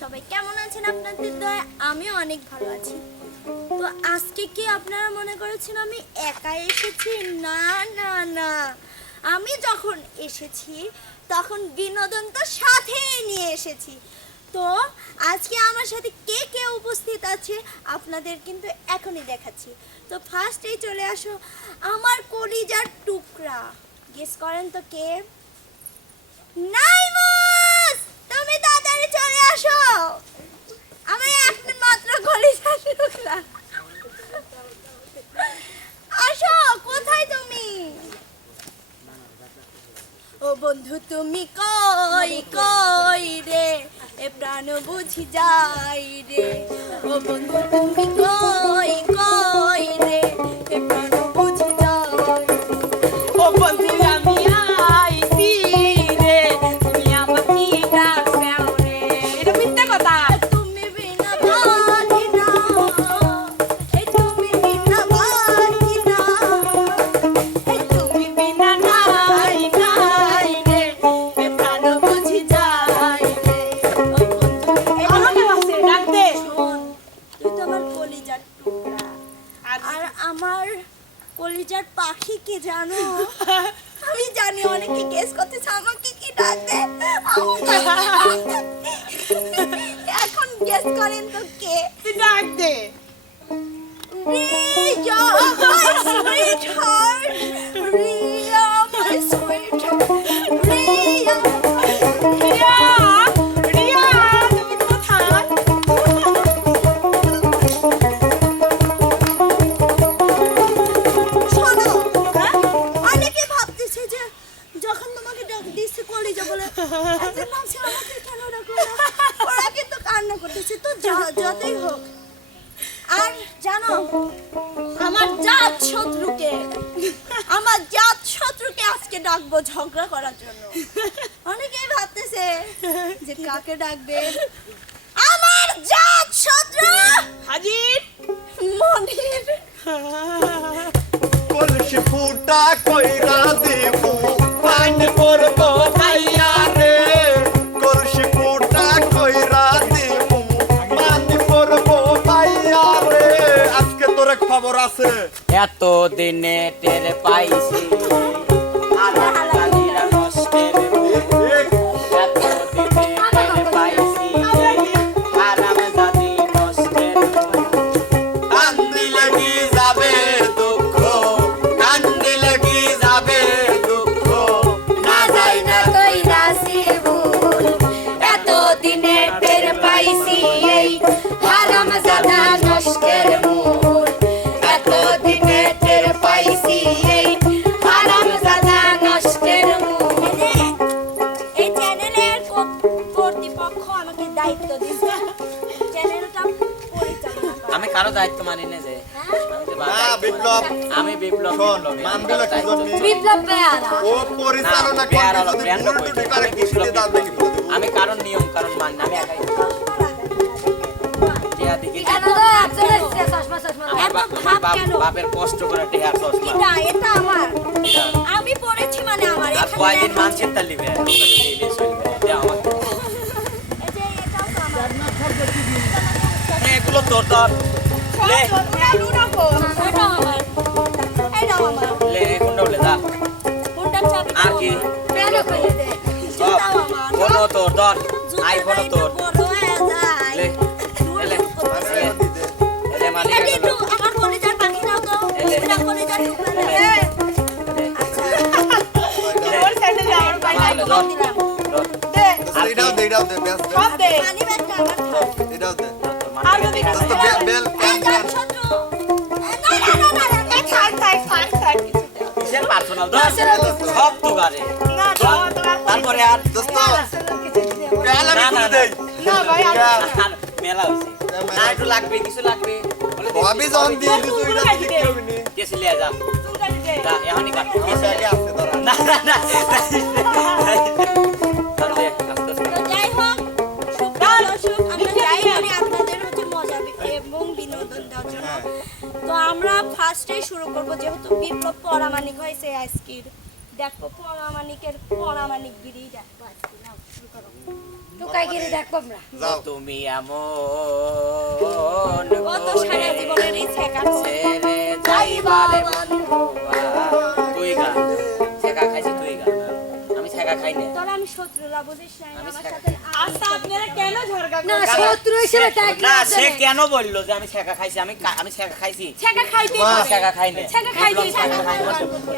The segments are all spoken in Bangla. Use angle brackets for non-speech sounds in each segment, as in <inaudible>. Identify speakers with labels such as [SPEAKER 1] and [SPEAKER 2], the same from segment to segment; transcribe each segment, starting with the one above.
[SPEAKER 1] সবাই কেমন আছেন আপনাদের দয়া? আমিও অনেক ভালো আছি। তো আজকে কি আপনারা মনে করেছেন আমি একা এসেছি? না না না। আমি যখন এসেছি, তখন বিনোদন তো সাথেই নিয়ে এসেছি। তো আজকে আমার সাথে কে কে উপস্থিত আছে, আপনাদের কিন্তু এখনই দেখাচ্ছি। তো ফার্স্টেই চলে আসো আমার কলিজার টুকরা। গেস করেন তো কে? নাইমুস তুমি তাড়াতাড়ি চলে আসো। আমি একমাত্র কলিজার টুকরা আসো, কোথায় তুমি? ও বন্ধু, তুমি কই কই রে? এ প্রাণ বুঝি যাই রে। ও বন্ধু, তুমি কই কই রে? এ প্রাণ আমার কলিজার পাখি কি জানো? <laughs> আমি জানি অনেকে গেস করতেছে আমাকে কি ডাকবে আমাকে কি ডাকবে? এখন গেস করেন তো কে?
[SPEAKER 2] ডাক দে।
[SPEAKER 1] রিয়া
[SPEAKER 3] ফুটা কইরা দেবো। ভাইয়া রে। কলসি ফুটা কইরা দেবো। পান করব আজকে তোর খবর আছে।
[SPEAKER 4] এত দিনে টের পাইছি।
[SPEAKER 1] দায়িত্ব দিয়েছে চ্যানেলটা
[SPEAKER 4] আমি কারও দায়িত্ব মানি না যে। আমি
[SPEAKER 3] বিপ্লব।
[SPEAKER 4] বিপ্লব বিপ্লবী,
[SPEAKER 3] ও পরিচালনা
[SPEAKER 4] কারণ নিয়ম কারণ মানি আমি একাই। বাপের কষ্ট করে টেহার চশমা।
[SPEAKER 1] এটা এটা আমার। আমি পড়েছি মানে আমার।
[SPEAKER 4] কয়দিন মানছেন তার লিবে তোর লে। লে কোনটা বলে
[SPEAKER 1] চাবি
[SPEAKER 4] আর কি?
[SPEAKER 1] দে?
[SPEAKER 4] ফোনও তোর আইফোনও
[SPEAKER 1] একটু
[SPEAKER 4] তোর। লে। এলে এলে মালিক
[SPEAKER 1] আমার কলেজার পাখি দাও তো। এটা কলেজার টুকরা দাও। আচ্ছা।
[SPEAKER 2] তোর স্যান্ডেল সব
[SPEAKER 4] তো গারে
[SPEAKER 2] না তোমার তোমার
[SPEAKER 4] তারপরে আর
[SPEAKER 3] দোস্ত
[SPEAKER 4] না, না, না।
[SPEAKER 2] ভাই আমি
[SPEAKER 3] ক্যান।
[SPEAKER 4] আর মেলা হইছে। না একটু লাগবে কিছু লাগবে।
[SPEAKER 3] ভাবি যখন দিয়ে দিছো এটা ঠিক
[SPEAKER 2] দে।
[SPEAKER 3] নি।
[SPEAKER 4] কেসে লিয়ে যা। এখনই কাট
[SPEAKER 3] আছে দাঁড়া
[SPEAKER 4] না না না।
[SPEAKER 1] করব যেহেতু বিপ্লব পরামানিক হয়েছে আজকের দেখো পরামানিকের পরামানিক বিড়ি দেখো আজকে নাও শুরু করো। তো
[SPEAKER 5] লুকাই দেখব আমরা।
[SPEAKER 4] তুমি এমন
[SPEAKER 1] ও তো সারা জীবনের ইচ্ছা কাটছে।
[SPEAKER 4] যাইবারে আমি না
[SPEAKER 1] আমার সাথে
[SPEAKER 2] আচ্ছা আপনারা কেন ঝগড়া
[SPEAKER 5] না শত্রু হিসেবে
[SPEAKER 4] না সে কেন বলল যে আমি ছেকা খাইছি? আমি আমি ছেকা খাইছি।
[SPEAKER 2] ছেকা খাইতে।
[SPEAKER 4] আমি ছেকা খাই না
[SPEAKER 2] ছেকা খাইতে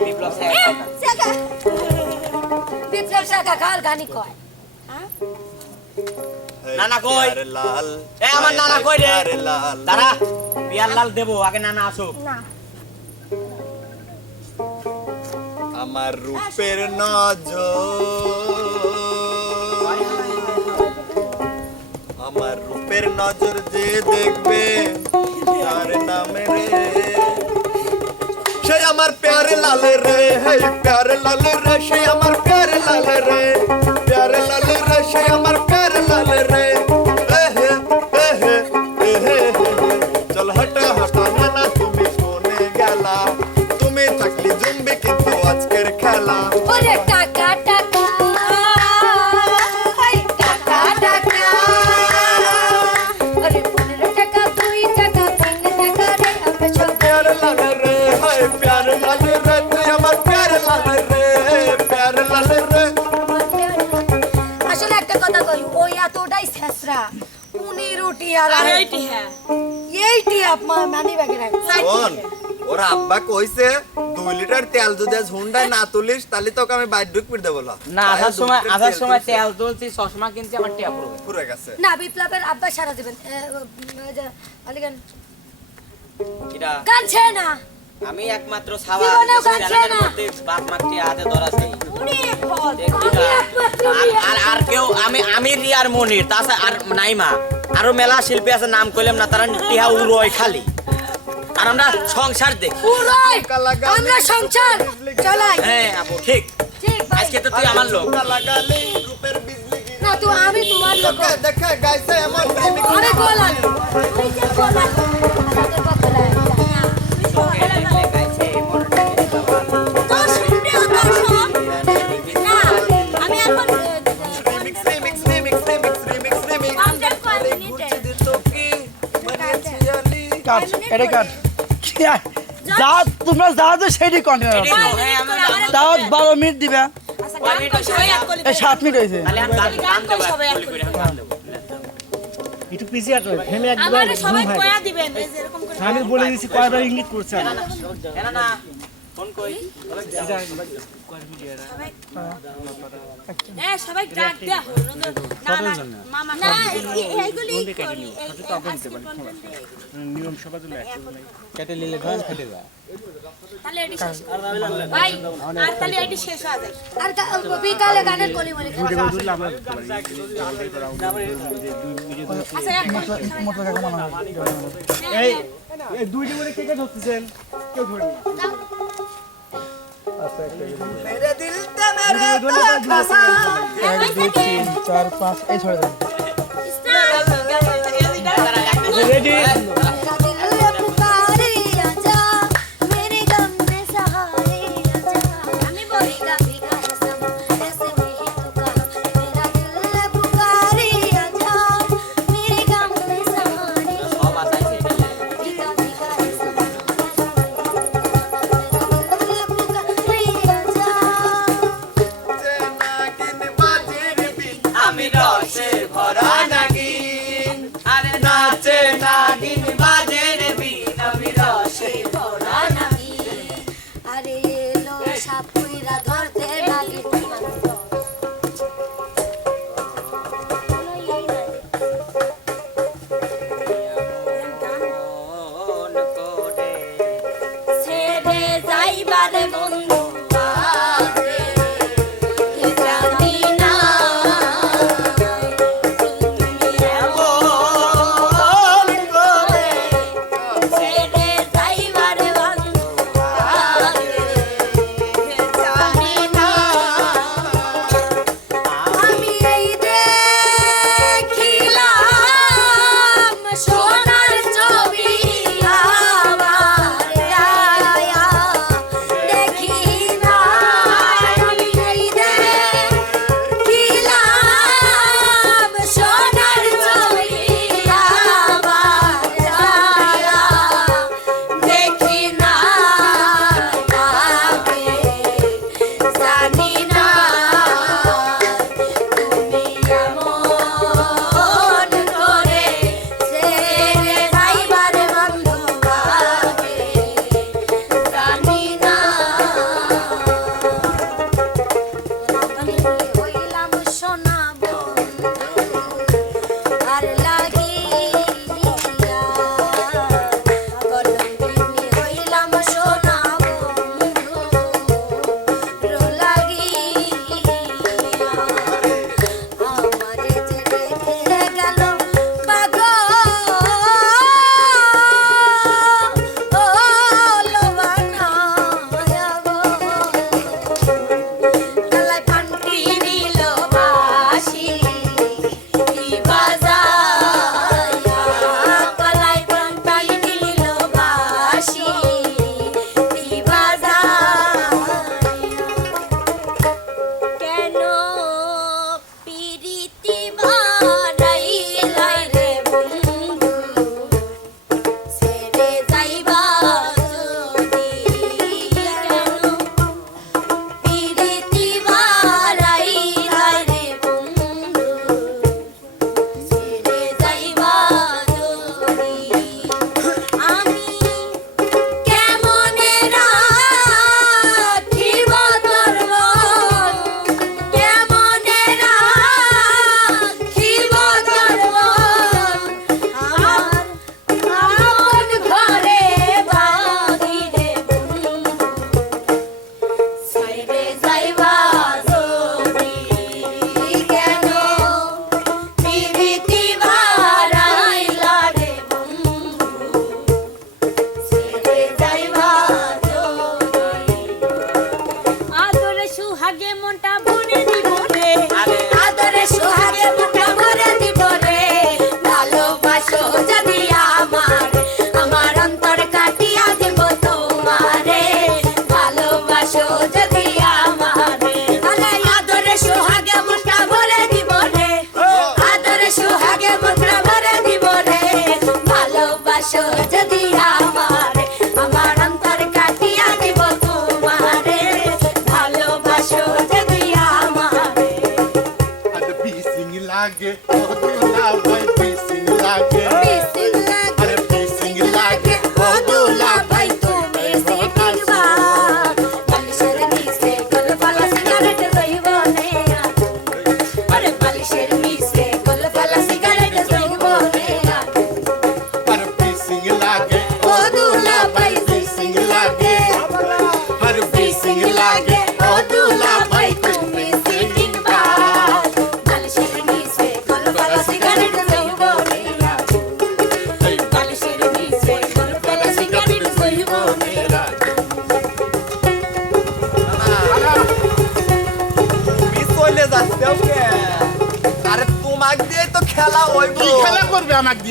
[SPEAKER 4] বিপ্লব ছেকা খাই বিপ্লব ছেকা
[SPEAKER 5] গানি কয়?
[SPEAKER 4] নানা কই? এ, আমার নানা কই রে? দাঁড়া পিয়ার লাল দেবো আগে নানা আসুক।
[SPEAKER 1] না।
[SPEAKER 3] আমার রূপের নজর। রূপের নজর যে দেখবে, তার নামে রে। সে আমার প্যারে লাল রে, হে প্যারে লাল রে সে আমার প্যারে লাল রে। প্যারে লাল রে সে আমার প্যারে লাল রে।
[SPEAKER 2] হ্যাঁ।
[SPEAKER 5] এইটি আপনার মানি ব্যাগে রাখ
[SPEAKER 3] শোন ওর আব্বা কইছে দুই লিটার তেল যদি আজ হুন্ডায় না তুলিস তাহলে তোকে আমি বাইর ঢুক পিড় দেবো
[SPEAKER 4] না আসার সময় আসার সময় তেল তুলছি চশমা কিনছি আমার টিয়া পুরো
[SPEAKER 3] পুরে গেছে।
[SPEAKER 5] না বিপ্লবের আব্বা সারা দিবেন আলিগান
[SPEAKER 4] এটা
[SPEAKER 5] গান। ছে না।
[SPEAKER 4] আমি একমাত্র চ্যানেলের বাপ হাতে ধরা সেই আর- আর আর কেউ আমি আমি রিয়ার মনির তাছাড়া আর নাইমা। আরও মেলা শিল্পী আছে নাম কইলাম না তারা টিহা উড়োয় খালি। আর আমরা সংসার দেখি।
[SPEAKER 5] পুরোই আমরা সংসার! চলাই।
[SPEAKER 4] হ্যাঁ আপু ঠিক।
[SPEAKER 5] ঠিক
[SPEAKER 4] আজকে তো তুই আমার লোক।
[SPEAKER 5] না তুই আমি তোমার লোক।
[SPEAKER 3] দেখা গাইছে এমন প্রেমিক
[SPEAKER 5] আমি গোলাল ওই যে গোলাল
[SPEAKER 6] কাট এটা কাট। যা তোমরা যা তো সেইটি কন্টেনার তাও বারো মিনিট দিবে।
[SPEAKER 2] আচ্ছা
[SPEAKER 6] সাত মিনিট হয়েছে। একটু পিছি আটো ফেমে
[SPEAKER 2] আমারে সবাই কয়া দিবেন এরকম করে
[SPEAKER 6] আমি বলে দিছি কয়বার ইঙ্গিত করছে।
[SPEAKER 4] না, না, ফোন কই
[SPEAKER 2] সবাই ডাক দেয়া না না মামা
[SPEAKER 1] না এইগুলি করি এই আজকে content নেই।
[SPEAKER 6] নিয়ম সভা দিলে
[SPEAKER 2] তাহলে এটি শেষ। ভাই আর তাহলে এটি শেষ হয়ে যায়
[SPEAKER 5] আর বিকালে গানের কলি
[SPEAKER 6] মানা এই দুইটি করে কে কে ধরতেছেন কেউ ধরে
[SPEAKER 3] মেরে দিল তে মেরে
[SPEAKER 6] এক দুই তিন চার পাঁচ এই ছয় রেডি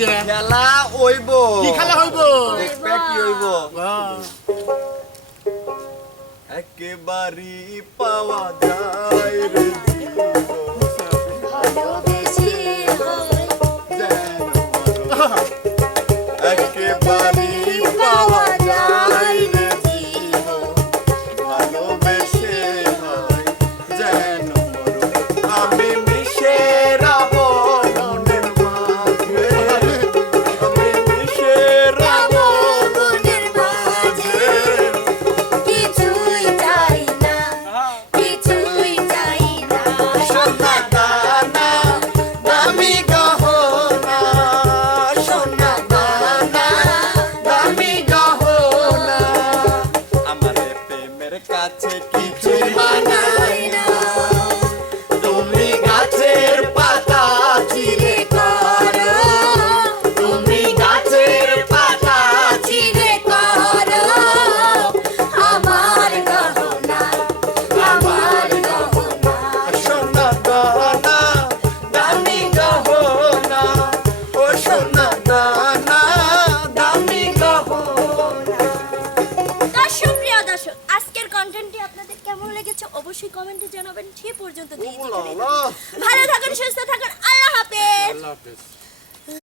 [SPEAKER 3] খেলা হইব।
[SPEAKER 7] খেলা
[SPEAKER 3] হইব? দেখবে কি হইব। একেবারে পাওয়া যায় রে।